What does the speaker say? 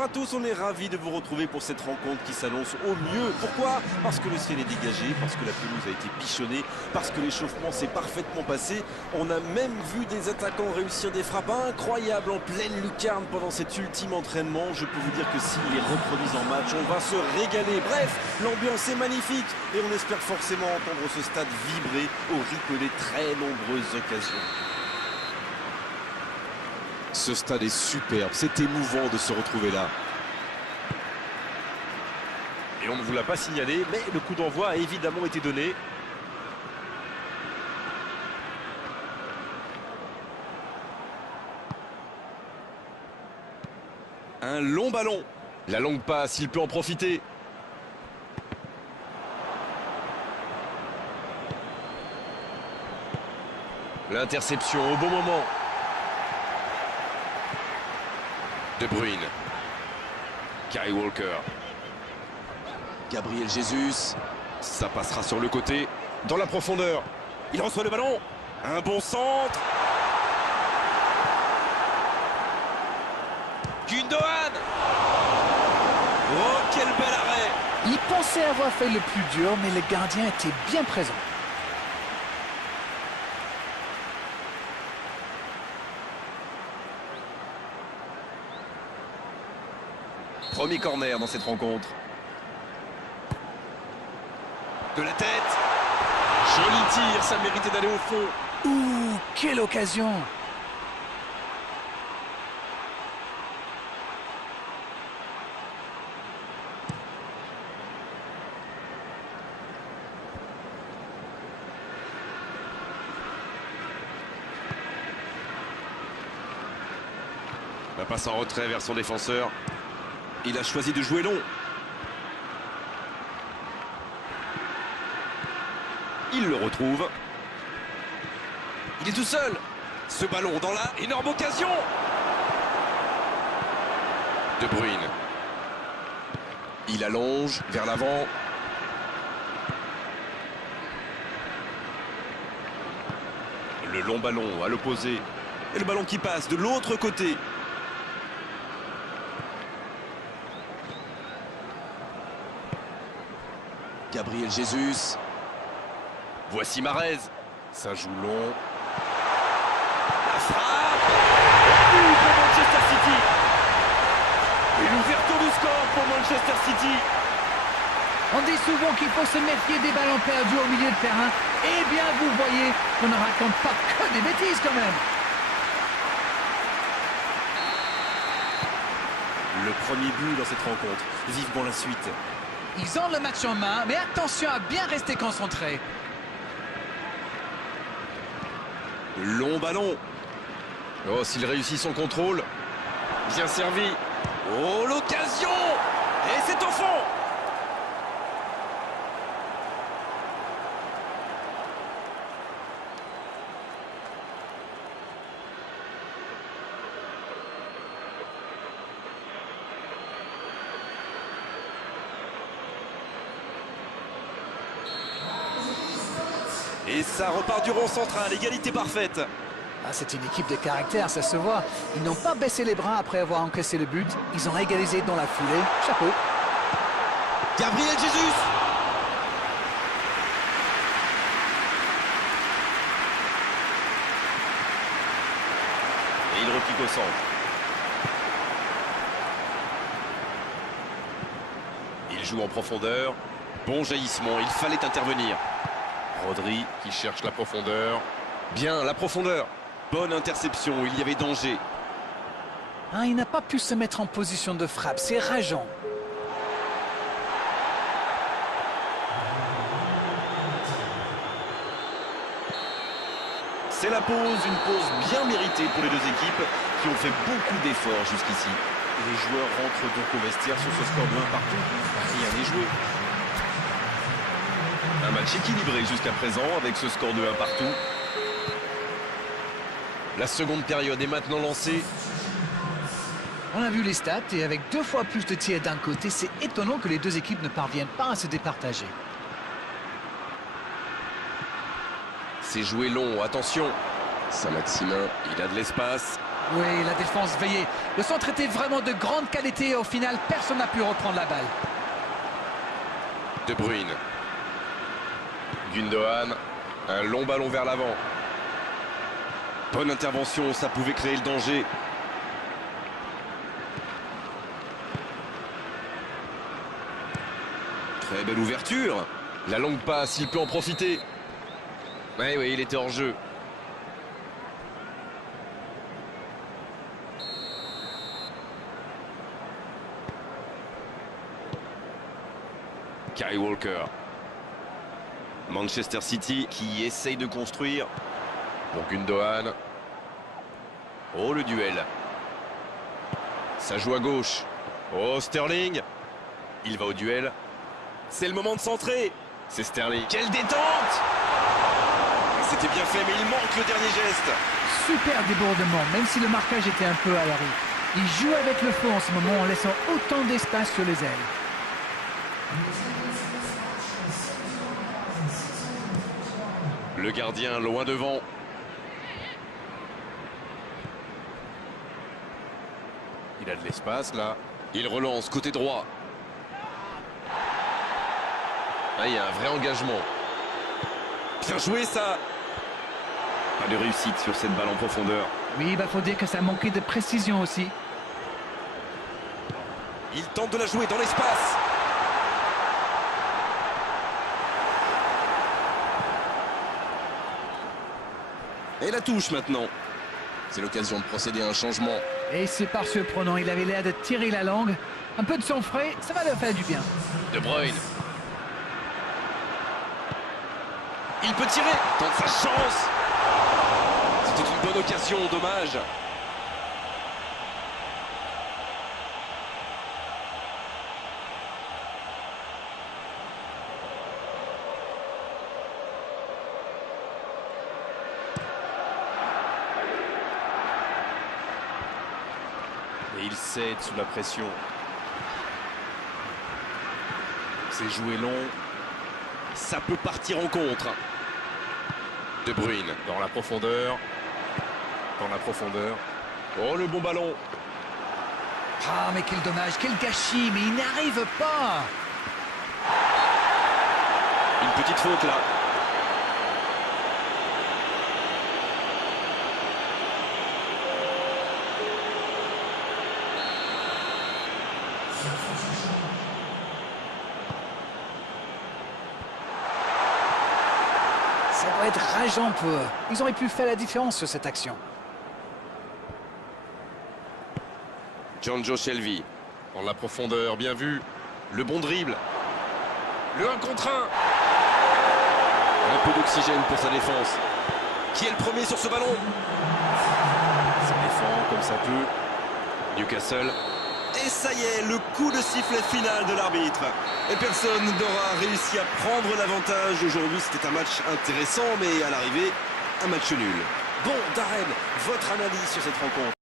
Bonsoir à tous, on est ravis de vous retrouver pour cette rencontre qui s'annonce au mieux. Pourquoi? Parce que le ciel est dégagé, parce que la pelouse a été bichonnée, parce que l'échauffement s'est parfaitement passé. On a même vu des attaquants réussir des frappes incroyables en pleine lucarne pendant cet ultime entraînement. Je peux vous dire que s'ils les reproduisent en match, on va se régaler. Bref, l'ambiance est magnifique et on espère forcément entendre ce stade vibrer au rythme des très nombreuses occasions. Ce stade est superbe, c'est émouvant de se retrouver là. Et on ne vous l'a pas signalé, mais le coup d'envoi a évidemment été donné. Un long ballon. La longue passe, il peut en profiter. L'interception au bon moment. De Bruyne. Kyle Walker. Gabriel Jesus. Ça passera sur le côté. Dans la profondeur. Il reçoit le ballon. Un bon centre. Gundogan. Oh, quel bel arrêt. Il pensait avoir fait le plus dur, mais le gardien était bien présent. Premier corner dans cette rencontre. De la tête. Joli tir, ça méritait d'aller au fond. Ouh, quelle occasion! La passe en retrait vers son défenseur. Il a choisi de jouer long. Il le retrouve. Il est tout seul. Ce ballon dans la énorme occasion. De Bruyne. Il allonge vers l'avant. Le long ballon à l'opposé. Et le ballon qui passe de l'autre côté. Gabriel Jesus. Voici Mahrez. Ça joue long. La frappe. But pour Manchester City. Et l'ouverture du score pour Manchester City. On dit souvent qu'il faut se méfier des ballons perdus au milieu de terrain. Eh bien, vous voyez qu'on ne raconte pas que des bêtises quand même. Le premier but dans cette rencontre. Vivement la suite. Ils ont le match en main, mais attention à bien rester concentré. Long ballon. Oh, s'il réussit son contrôle. Bien servi. Oh, l'occasion. Et c'est au fond. Et ça repart du rond central, égalité parfaite. Ah, c'est une équipe de caractère, ça se voit. Ils n'ont pas baissé les bras après avoir encaissé le but. Ils ont égalisé dans la foulée. Chapeau. Gabriel Jesus. Et il repique au centre. Il joue en profondeur. Bon jaillissement, il fallait intervenir. Rodri qui cherche la profondeur. Bien, la profondeur. Bonne interception, il y avait danger. Ah, il n'a pas pu se mettre en position de frappe, c'est rageant. C'est la pause, une pause bien méritée pour les deux équipes qui ont fait beaucoup d'efforts jusqu'ici. Les joueurs rentrent donc au vestiaire sur ce score de 1 partout. Rien n'est joué. Un match équilibré jusqu'à présent avec ce score de 1 partout. La seconde période est maintenant lancée. On a vu les stats et avec 2 fois plus de tirs d'un côté, c'est étonnant que les deux équipes ne parviennent pas à se départager. C'est joué long, attention. Saint-Maximin, il a de l'espace. Oui, la défense veillait. Le centre était vraiment de grande qualité et au final, personne n'a pu reprendre la balle. De Bruyne. Gundogan. Un long ballon vers l'avant. Bonne intervention, ça pouvait créer le danger. Très belle ouverture. La longue passe, il peut en profiter. Oui, il était hors jeu. Kyle Walker. Manchester City qui essaye de construire. Pour Gundogan. Oh, le duel. Ça joue à gauche. Oh, Sterling. Il va au duel. C'est le moment de centrer. C'est Sterling. Quelle détente! C'était bien fait, mais il manque le dernier geste. Super débordement, même si le marquage était un peu à l'arrêt. Il joue avec le feu en ce moment en laissant autant d'espace sur les ailes. Le gardien loin devant. Il a de l'espace là. Il relance côté droit. Ah, il y a un vrai engagement. Bien joué ça. Pas de réussite sur cette balle en profondeur. Oui, il faut dire que ça manquait de précision aussi. Il tente de la jouer dans l'espace. Et la touche maintenant. C'est l'occasion de procéder à un changement. Et c'est par surprenant, il avait l'air de tirer la langue. Un peu de sang frais, ça va leur faire du bien. De Bruyne. Il peut tirer. Tente sa chance. C'était une bonne occasion, dommage. Et il cède sous la pression. C'est joué long. Ça peut partir en contre. De Bruyne. Dans la profondeur. Dans la profondeur. Oh, le bon ballon. Ah, mais quel dommage, quel gâchis, mais il n'arrive pas. Une petite faute là. Ça doit être rageant pour eux. Ils auraient pu faire la différence sur cette action. Jonjo Shelvey. Dans la profondeur, bien vu. Le bon dribble. Le 1 contre 1. Un peu d'oxygène pour sa défense. Qui est le premier sur ce ballon? Ça défend comme ça peut. Newcastle. Et ça y est, le coup de sifflet final de l'arbitre. Et personne n'aura réussi à prendre l'avantage. Aujourd'hui, c'était un match intéressant, mais à l'arrivée, un match nul. Bon, Darren, votre analyse sur cette rencontre?